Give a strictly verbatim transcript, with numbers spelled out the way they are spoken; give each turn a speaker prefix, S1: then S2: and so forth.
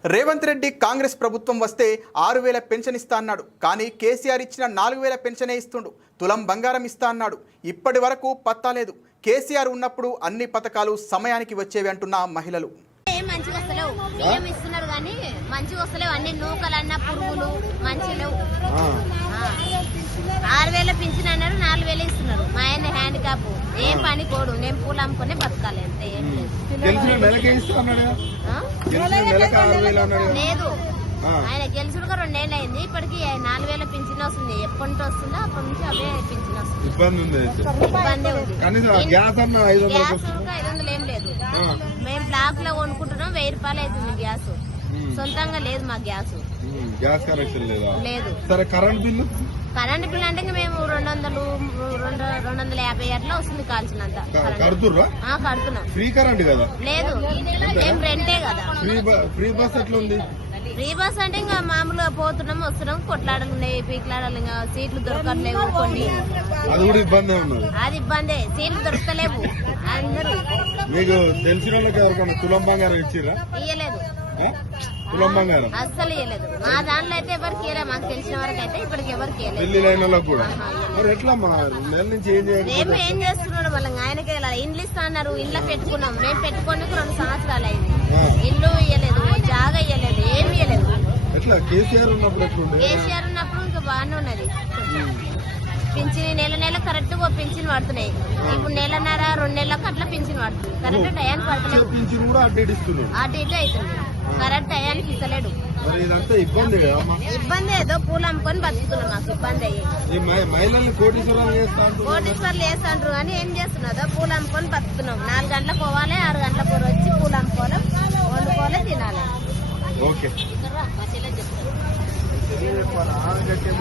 S1: రేవంత్ రెడ్డి కాంగ్రెస్ ప్రభుత్వం వస్తే ఆరు వేల పెన్షన్ ఇస్తా అన్నాడు. కానీ కేసీఆర్ ఇచ్చిన నాలుగు వేల పెన్షనే ఇస్తుండు. తులం బంగారం ఇస్తా అన్నాడు. ఇప్పటి వరకు పత్తా లేదు. కేసీఆర్ ఉన్నప్పుడు అన్ని పథకాలు సమయానికి వచ్చేవి అంటున్న మహిళలు.
S2: మంచిగా వస్తలేవు, బియ్యం ఇస్తున్నారు కానీ మంచిగా వస్తలేవు. అన్ని నూకలన్న పురుగులు మంచిగా లేవు. ఆరు వేల పింఛన్ అన్నారు, నాలుగు వేలు ఇస్తున్నారు. మా ఆయన హ్యాండిక్యాప్, ఏం పని కోడు. నేను పూలు అమ్ముకునే బతకాలి అంతే. లేదు, ఆయన గెలుచుడుగా రెండేళ్ళు అయింది. ఇప్పటికి నాలుగు వేల పింఛన్ వస్తుంది. ఎప్పటి నుంచి వస్తుందో అప్పటి నుంచి అవే పింఛన్ వస్తుంది. ఇబ్బంది ఉంది. గ్యాస్ ఐదు వందలు ఏం లేదు. మేము బ్లాక్ లో కొనుక్కుంటున్నాం. వెయ్యి రూపాయలు అవుతుంది గ్యాస్. సొంతంగా లేదు మా గ్యాస్.
S3: గ్యాస్ కనెక్షన్
S2: లేదు.
S3: సరే, కరెంట్ బిల్లు
S2: కరెంట్ బిల్ అంటే మేము రెండు వందలు రెండు రెండు వందల యాభై అట్లా వస్తుంది కాల్చినంత. కడుతున్నాం.
S3: ఫ్రీ కరెంట్ కదా?
S2: లేదు, మేము రెంటే కదా.
S3: ఫ్రీ బస్ ఎట్లా ఉంది?
S2: ఫ్రీ బస్ అంటే ఇంకా మామూలుగా పోతున్నాం వస్తున్నాం. కొట్లాడలు ఉన్నాయి, పీకులాడాలి. ఇంకా సీట్లు దొరకట్లేవు కొన్ని.
S3: అది కూడా ఇబ్బంది ఉన్నది.
S2: అది ఇబ్బందే, సీట్లు దొరకలేవు. అందరూ
S3: మీకు తెలిసిన వాళ్ళకి ఎవరికైనా తులం బంగారం ఇచ్చిరా?
S2: ఇయ్యలేదు.
S3: తులం బంగారం
S2: అస్సలు ఇయ్యలేదు. మా దాంట్లో అయితే ఎవరికి ఇయ్యలే. మాకు తెలిసిన వరకు అయితే ఇప్పటికి ఎవరికి
S3: పెళ్లి లైన్ వాళ్ళకి కూడా. మరి ఎట్లా మా నెల నుంచి ఏం చేయాలి?
S2: మేము ఏం చేస్తున్నాడు మళ్ళీ ఆయనకి ఇండ్లు ఇస్తా అన్నారు. ఇంట్లో పెట్టుకున్నాం. మేము పెట్టుకొని రెండు సంవత్సరాలు అయింది. ఇల్లు ఇయ్యలేదు, జాగా ఇయ్యలేదు, ఏమి ఇయ్యలేదు.
S3: ఎట్లా కేసీఆర్ ఉన్నప్పుడు ఎట్లుండే?
S2: కేసీఆర్ ఉన్నప్పుడు ఇంకా బాగానే ఉన్నది. పింఛన్ నెల నెల కరెక్ట్ గా పింఛన్ పడుతున్నాయి. ఇప్పుడు నెలన్నర రెండు నెలలకు అట్లా పింఛన్ పడుతుంది. కరెక్ట్ టయానికి పడుతున్నాయి.
S3: పింఛన్ కూడా అటు ఇటు ఇస్తున్నాడు.
S2: అటు ఇటు అవుతుంది. కరెక్ట్ టయానికి ఇస్తలేడు.
S3: ఇబ్బంది
S2: ఇబ్బంది ఏదో పూలు అమ్ముకొని బతుకుతున్నాం. మాకు ఇబ్బంది అయ్యి
S3: మహిళల్ని కోటీశ్వరాలు చేస్తాను
S2: కోటీశ్వర్లు చేస్తాండ్రు కానీ ఏం చేస్తున్నదో పూలు అమ్ముకొని బతుకుతున్నాం. నాలుగు గంటలకు పోవాలి, ఆరు గంటలకు వచ్చి పూలు అమ్ముకోవాలి, వండుకోవాలి, తినాలి.
S3: ఓకే.